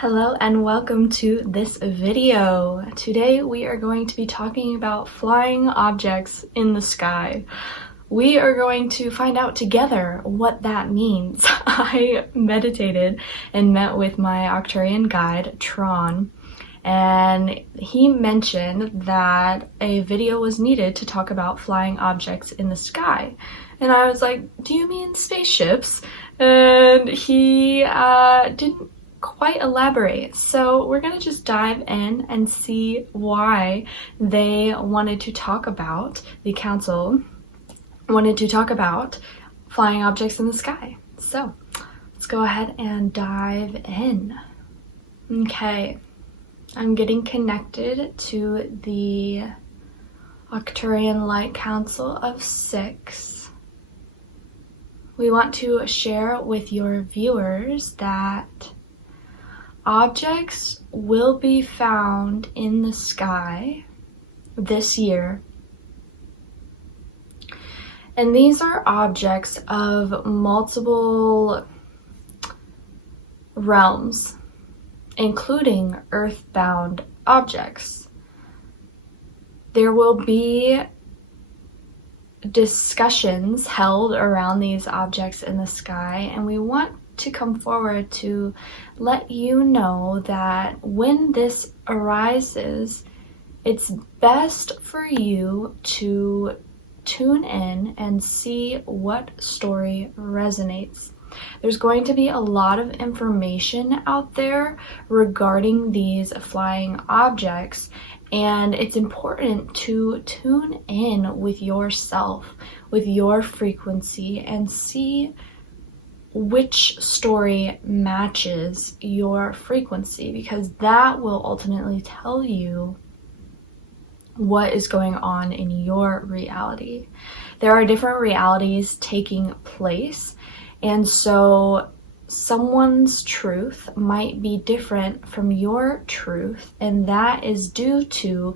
Hello and welcome to this video. Today we are going to be talking about flying objects in the sky. We are going to find out together what that means. I meditated and met with my Arcturian guide, Tron, and he mentioned that a video was needed to talk about flying objects in the sky. And I was like, do you mean spaceships? And he didn't quite elaborate, so we're gonna just dive in and see why they wanted to talk about, the council wanted to talk about flying objects in the sky. So let's go ahead and dive in. Okay, I'm getting connected to the Arcturian Light Council of 6. We want to share with your viewers that objects will be found in the sky this year. And these are objects of multiple realms, including earthbound objects. There will be discussions held around these objects in the sky, and we want to come forward to let you know that when this arises, it's best for you to tune in and see what story resonates. There's going to be a lot of information out there regarding these flying objects, and it's important to tune in with yourself, with your frequency, and see which story matches your frequency, because that will ultimately tell you what is going on in your reality. There are different realities taking place, and so someone's truth might be different from your truth, and that is due to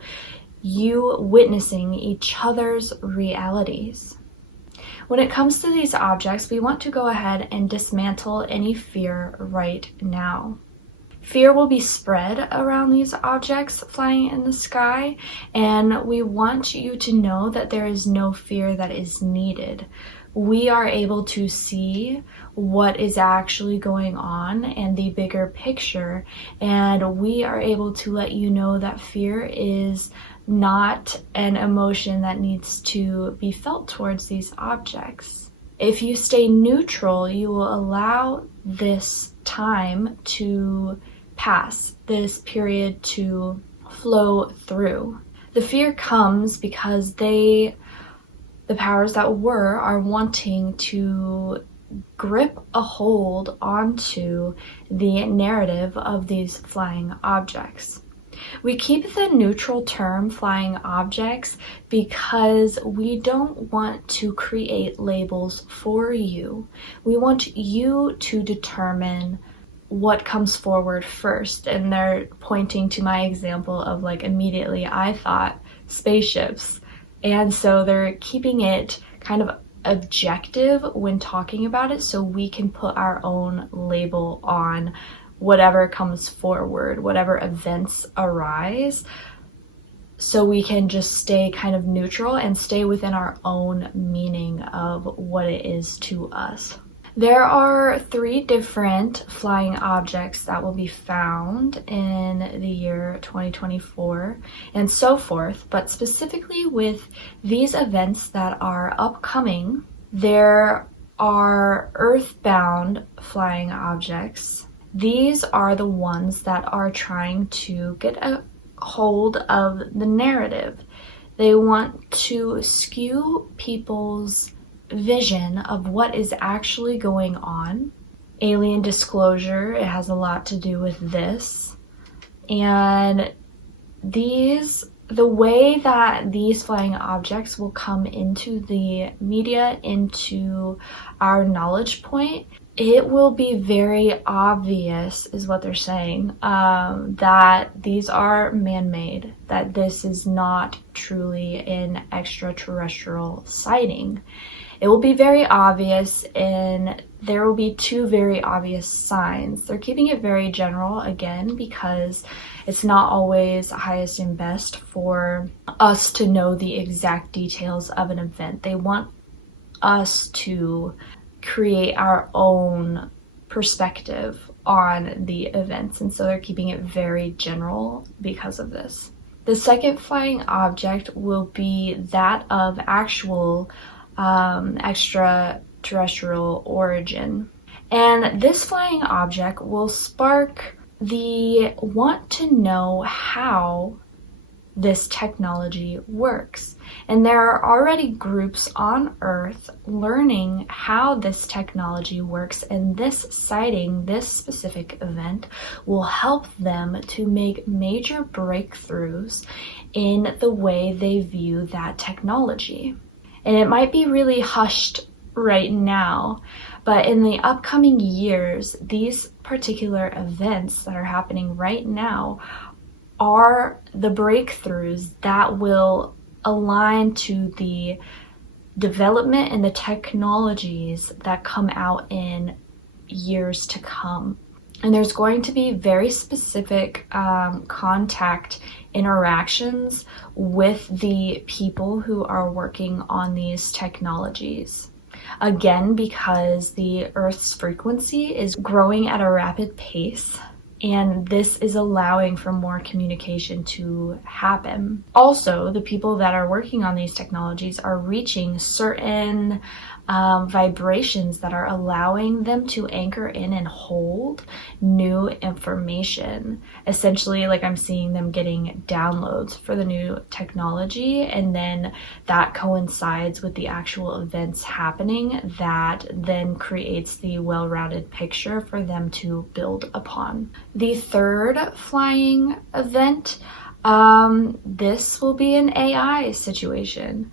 you witnessing each other's realities. When it comes to these objects, we want to go ahead and dismantle any fear right now. Fear will be spread around these objects flying in the sky, and we want you to know that there is no fear that is needed. We are able to see what is actually going on and the bigger picture, and we are able to let you know that fear is not an emotion that needs to be felt towards these objects. If you stay neutral, you will allow this time to pass, this period to flow through. The fear comes because the powers that were are wanting to grip a hold onto the narrative of these flying objects. We keep the neutral term flying objects because we don't want to create labels for you. We want you to determine what comes forward first. And they're pointing to my example of, like, immediately I thought spaceships. And so they're keeping it kind of objective when talking about it, so we can put our own label on whatever comes forward, whatever events arise, so we can just stay kind of neutral and stay within our own meaning of what it is to us. There are 3 different flying objects that will be found in the year 2024 and so forth, but specifically with these events that are upcoming, there are earthbound flying objects. These are the ones that are trying to get a hold of the narrative. They want to skew people's vision of what is actually going on. Alien disclosure, it has a lot to do with this. And the way that these flying objects will come into the media, into our knowledge point, it will be very obvious, is what they're saying, that these are man-made, that this is not truly an extraterrestrial sighting. It will be very obvious, and there will be two very obvious signs. They're keeping it very general, again, because it's not always highest and best for us to know the exact details of an event. They want us to create our own perspective on the events, and so they're keeping it very general because of this. The second flying object will be that of actual extraterrestrial origin, and this flying object will spark the want to know how this technology works. And there are already groups on Earth learning how this technology works, and this sighting, this specific event, will help them to make major breakthroughs in the way they view that technology. And it might be really hushed right now, but in the upcoming years, these particular events that are happening right now are the breakthroughs that will align to the development and the technologies that come out in years to come. And there's going to be very specific contact interactions with the people who are working on these technologies. Again, because the Earth's frequency is growing at a rapid pace, and this is allowing for more communication to happen. Also, the people that are working on these technologies are reaching certain vibrations that are allowing them to anchor in and hold new information. Essentially, like, I'm seeing them getting downloads for the new technology, and then that coincides with the actual events happening that then creates the well-rounded picture for them to build upon. The third flying event, this will be an AI situation.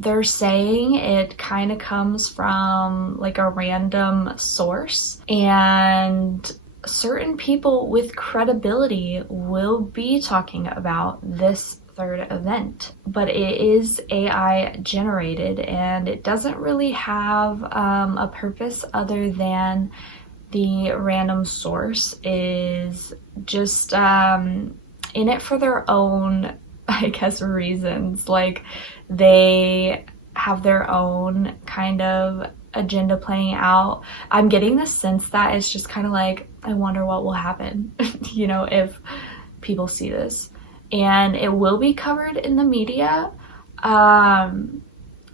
They're saying it kind of comes from like a random source, and certain people with credibility will be talking about this third event, but it is AI generated, and it doesn't really have a purpose other than the random source is just in it for their own, I guess, reasons. Like, they have their own kind of agenda playing out. I'm getting the sense that it's just kind of like, I wonder what will happen, if people see this. And it will be covered in the media.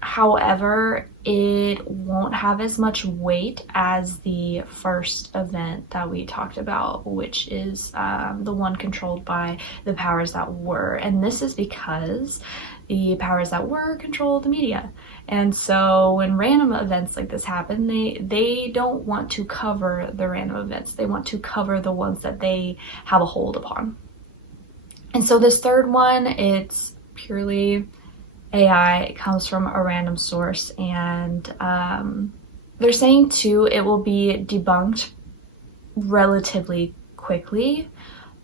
However, it won't have as much weight as the first event that we talked about, which is the one controlled by the powers that were. And this is because the powers that were control the media. And so when random events like this happen, they don't want to cover the random events. They want to cover the ones that they have a hold upon. And so this third one, it's purely AI. It comes from a random source, and they're saying too it will be debunked relatively quickly,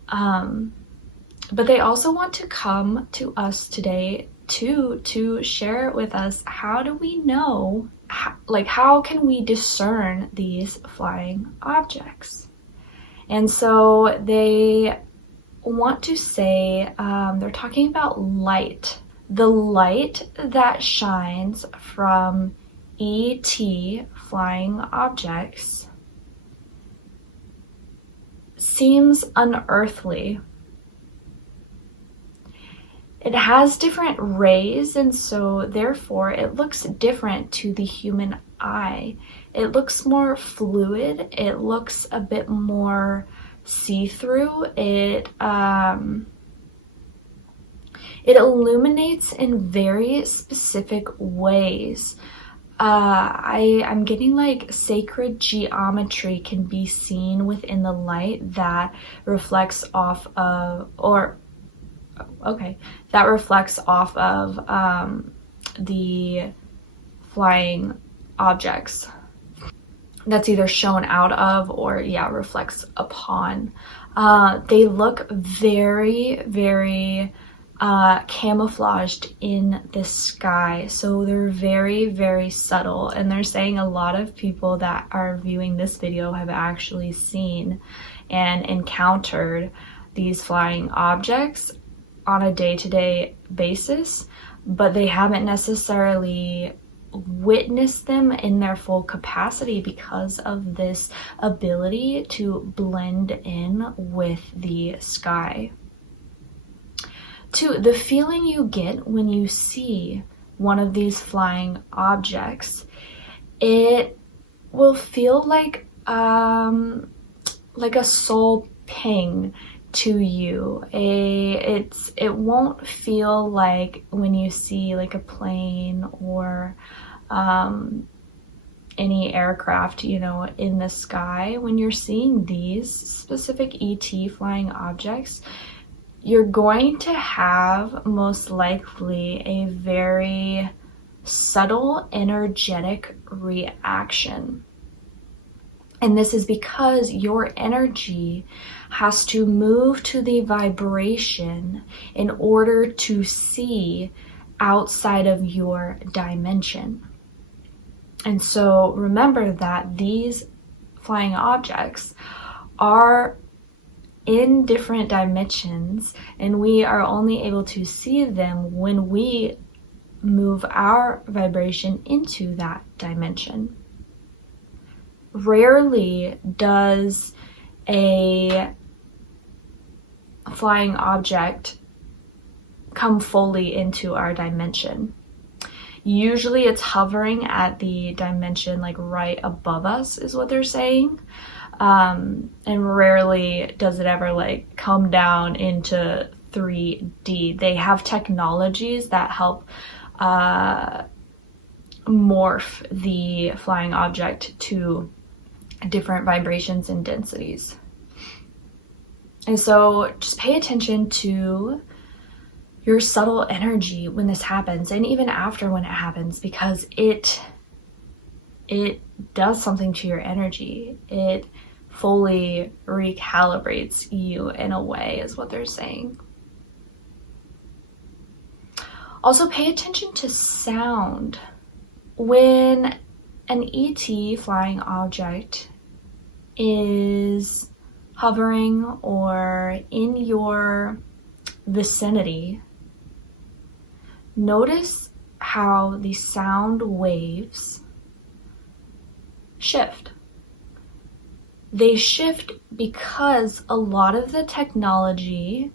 but they also want to come to us today to share it with us. How do we know, how can we discern these flying objects? And so they want to say, they're talking about light. The light that shines from ET flying objects seems unearthly. It has different rays, and so therefore it looks different to the human eye. It looks more fluid. It looks a bit more see-through. It illuminates in very specific ways. I'm getting like sacred geometry can be seen within the light that reflects off of, the flying objects. That's either shown out of or reflects upon. They look very, very camouflaged in the sky. So they're very, very subtle, and they're saying a lot of people that are viewing this video have actually seen and encountered these flying objects on a day-to-day basis, but they haven't necessarily witnessed them in their full capacity because of this ability to blend in with the sky. 2, the feeling you get when you see one of these flying objects, it will feel like a soul ping to you. It won't feel like when you see like a plane or any aircraft, you know, in the sky. When you're seeing these specific ET flying objects, you're going to have most likely a very subtle energetic reaction. And this is because your energy has to move to the vibration in order to see outside of your dimension. And so remember that these flying objects are in different dimensions, and we are only able to see them when we move our vibration into that dimension. Rarely does a flying object come fully into our dimension. Usually it's hovering at the dimension like right above us is what they're saying. And rarely does it ever like come down into 3D. They have technologies that help morph the flying object to different vibrations and densities. And so just pay attention to your subtle energy when this happens, and even after when it happens, because it does something to your energy. It fully recalibrates you in a way, is what they're saying. Also pay attention to sound. When an ET flying object is hovering or in your vicinity, notice how the sound waves shift. They shift because a lot of the technology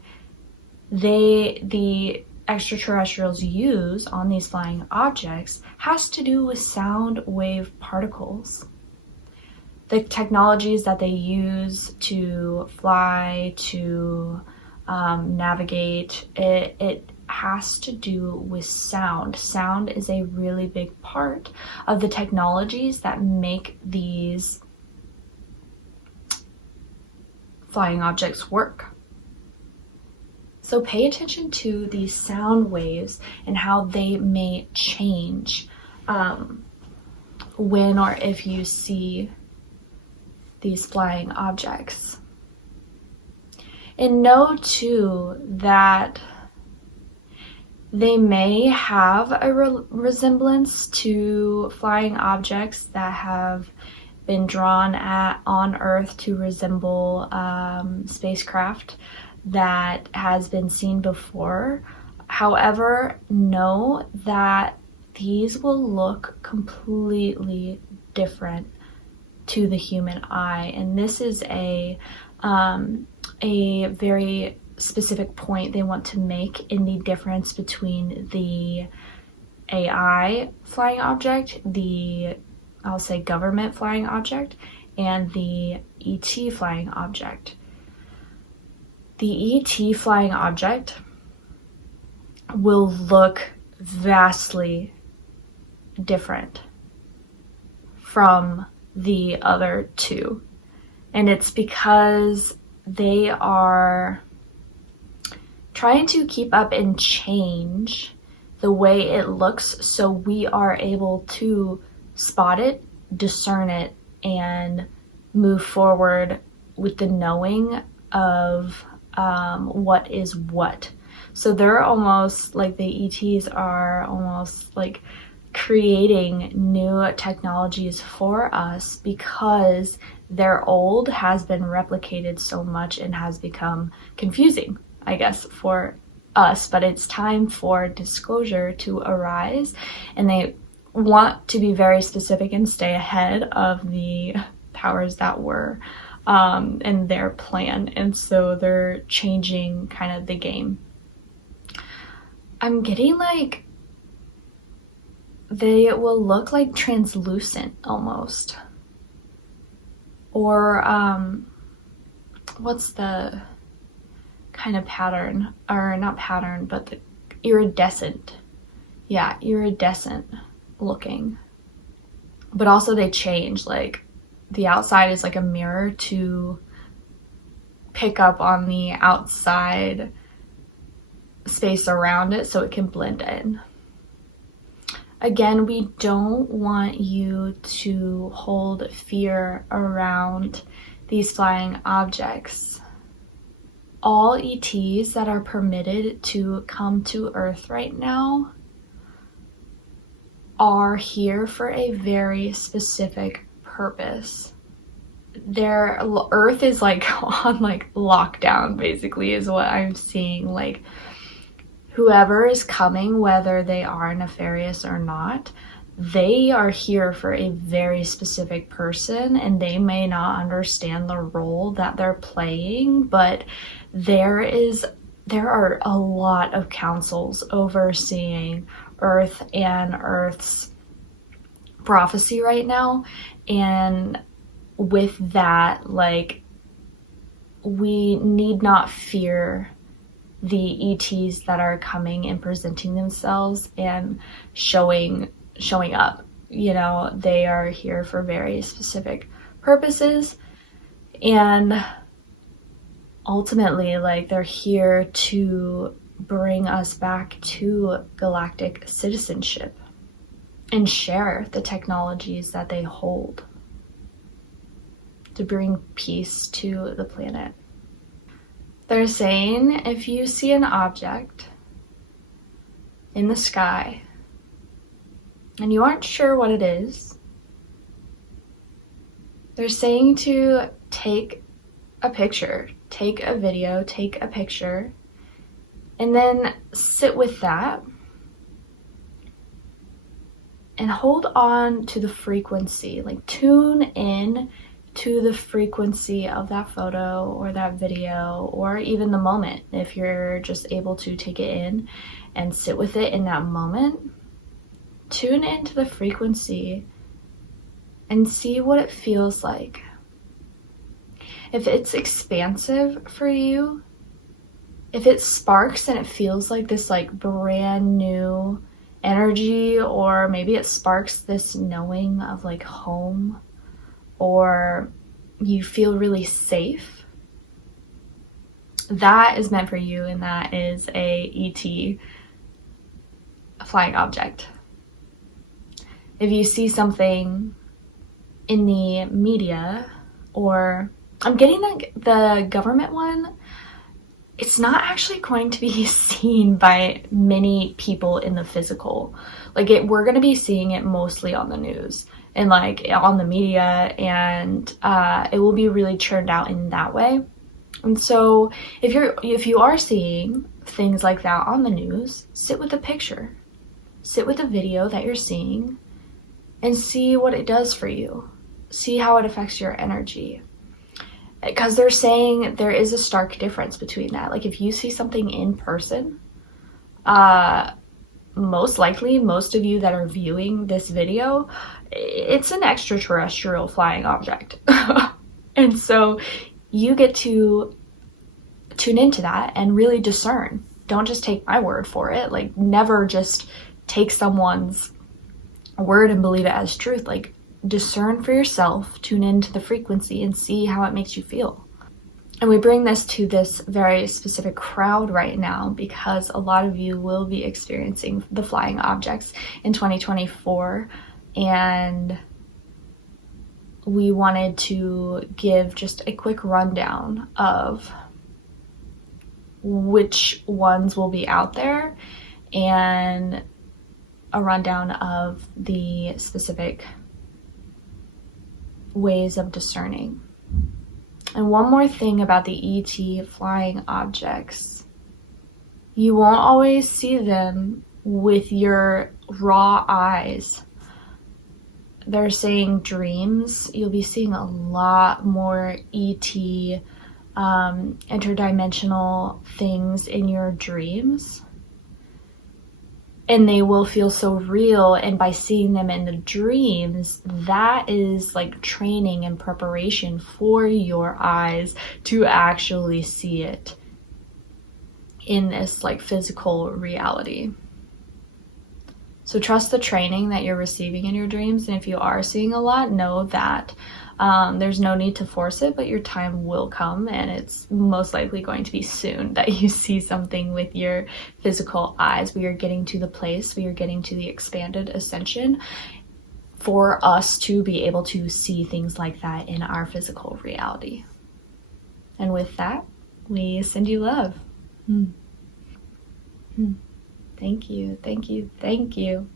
the extraterrestrials use on these flying objects has to do with sound wave particles. The technologies that they use to fly, to navigate, it has to do with sound. Sound is a really big part of the technologies that make these flying objects work. So pay attention to these sound waves and how they may change when or if you see these flying objects. And know too that they may have a resemblance to flying objects that have been drawn on Earth to resemble spacecraft that has been seen before. However, know that these will look completely different to the human eye, and this is a very specific point they want to make in the difference between the AI flying object, I'll say government flying object, and the ET flying object. The ET flying object will look vastly different from the other two. And it's because they are trying to keep up and change the way it looks so we are able to spot it, discern it, and move forward with the knowing of what is what. So they're almost like, the ETs are almost like creating new technologies for us because their old has been replicated so much and has become confusing, I guess, for us. But it's time for disclosure to arise, and they want to be very specific and stay ahead of the powers that were and their plan. And so they're changing kind of the game. I'm getting like they will look like translucent almost. Or what's the kind of pattern, or not pattern, but the iridescent. Yeah, iridescent looking. But also they change, like the outside is like a mirror to pick up on the outside space around it so it can blend in. Again, we don't want you to hold fear around these flying objects. All ETs that are permitted to come to Earth right now are here for a very specific purpose. Their Earth is like on like lockdown, basically, is what I'm seeing. Like, whoever is coming, whether they are nefarious or not, they are here for a very specific person, and they may not understand the role that they're playing, but there are a lot of councils overseeing Earth and Earth's prophecy right now. And with that, like, we need not fear the ETs that are coming and presenting themselves and showing up. You know, they are here for very specific purposes, and ultimately, like, they're here to bring us back to galactic citizenship and share the technologies that they hold to bring peace to the planet. They're saying if you see an object in the sky and you aren't sure what it is, they're saying to take a picture, take a video, take a picture, and then sit with that and hold on to the frequency, like tune in to the frequency of that photo or that video, or even the moment. If you're just able to take it in and sit with it in that moment, tune into the frequency and see what it feels like. If it's expansive for you, if it sparks and it feels like this like brand new energy, or maybe it sparks this knowing of like home, or you feel really safe, that is meant for you, and that is a ET, a flying object. If you see something in the media, or I'm getting the government one, it's not actually going to be seen by many people in the physical. Like, we're going to be seeing it mostly on the news and like on the media, and it will be really churned out in that way. And so if you are seeing things like that on the news, sit with the picture, sit with the video that you're seeing, and see what it does for you. See how it affects your energy. Because they're saying there is a stark difference between that. Like, if you see something in person, most likely, most of you that are viewing this video, it's an extraterrestrial flying object. And so you get to tune into that and really discern. Don't just take my word for it. Like, never just take someone's word and believe it as truth. Like, discern for yourself, tune into the frequency, and see how it makes you feel. And we bring this to this very specific crowd right now because a lot of you will be experiencing the flying objects in 2024, and we wanted to give just a quick rundown of which ones will be out there and a rundown of the specific ways of discerning. And one more thing about the ET flying objects. You won't always see them with your raw eyes. They're saying dreams. You'll be seeing a lot more ET interdimensional things in your dreams. And they will feel so real, and by seeing them in the dreams, that is like training and preparation for your eyes to actually see it in this like physical reality. So trust the training that you're receiving in your dreams, and if you are seeing a lot, know that there's no need to force it, but your time will come, and it's most likely going to be soon that you see something with your physical eyes. We are getting to the place, we are getting to the expanded ascension for us to be able to see things like that in our physical reality. And with that, we send you love. Thank you, thank you, thank you.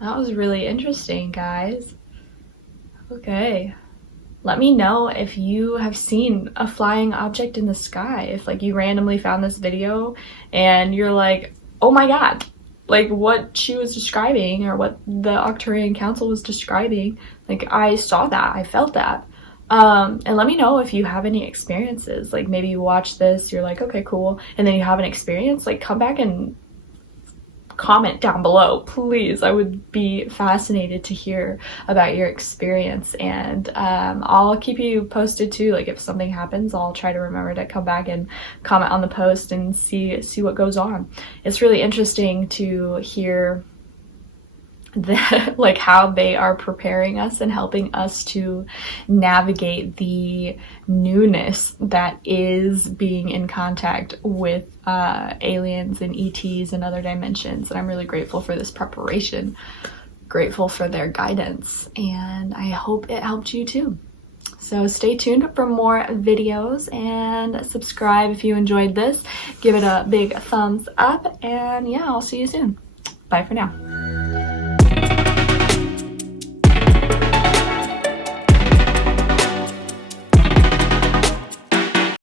That was really interesting, guys. Okay, let me know if you have seen a flying object in the sky. If like you randomly found this video and you're like, oh my god, like what she was describing or what the Arcturian Council was describing, like I saw that, I felt that. And let me know if you have any experiences. Like maybe you watch this, you're like, okay, cool, and then you have an experience. Like come back and comment down below, please. I would be fascinated to hear about your experience, and I'll keep you posted too. Like if something happens, I'll try to remember to come back and comment on the post and see what goes on. It's really interesting to hear like how they are preparing us and helping us to navigate the newness that is being in contact with aliens and ETs and other dimensions. And I'm really grateful for this preparation, grateful for their guidance, and I hope it helped you too. So stay tuned for more videos and subscribe if you enjoyed this. Give it a big thumbs up, and yeah, I'll see you soon. Bye for now.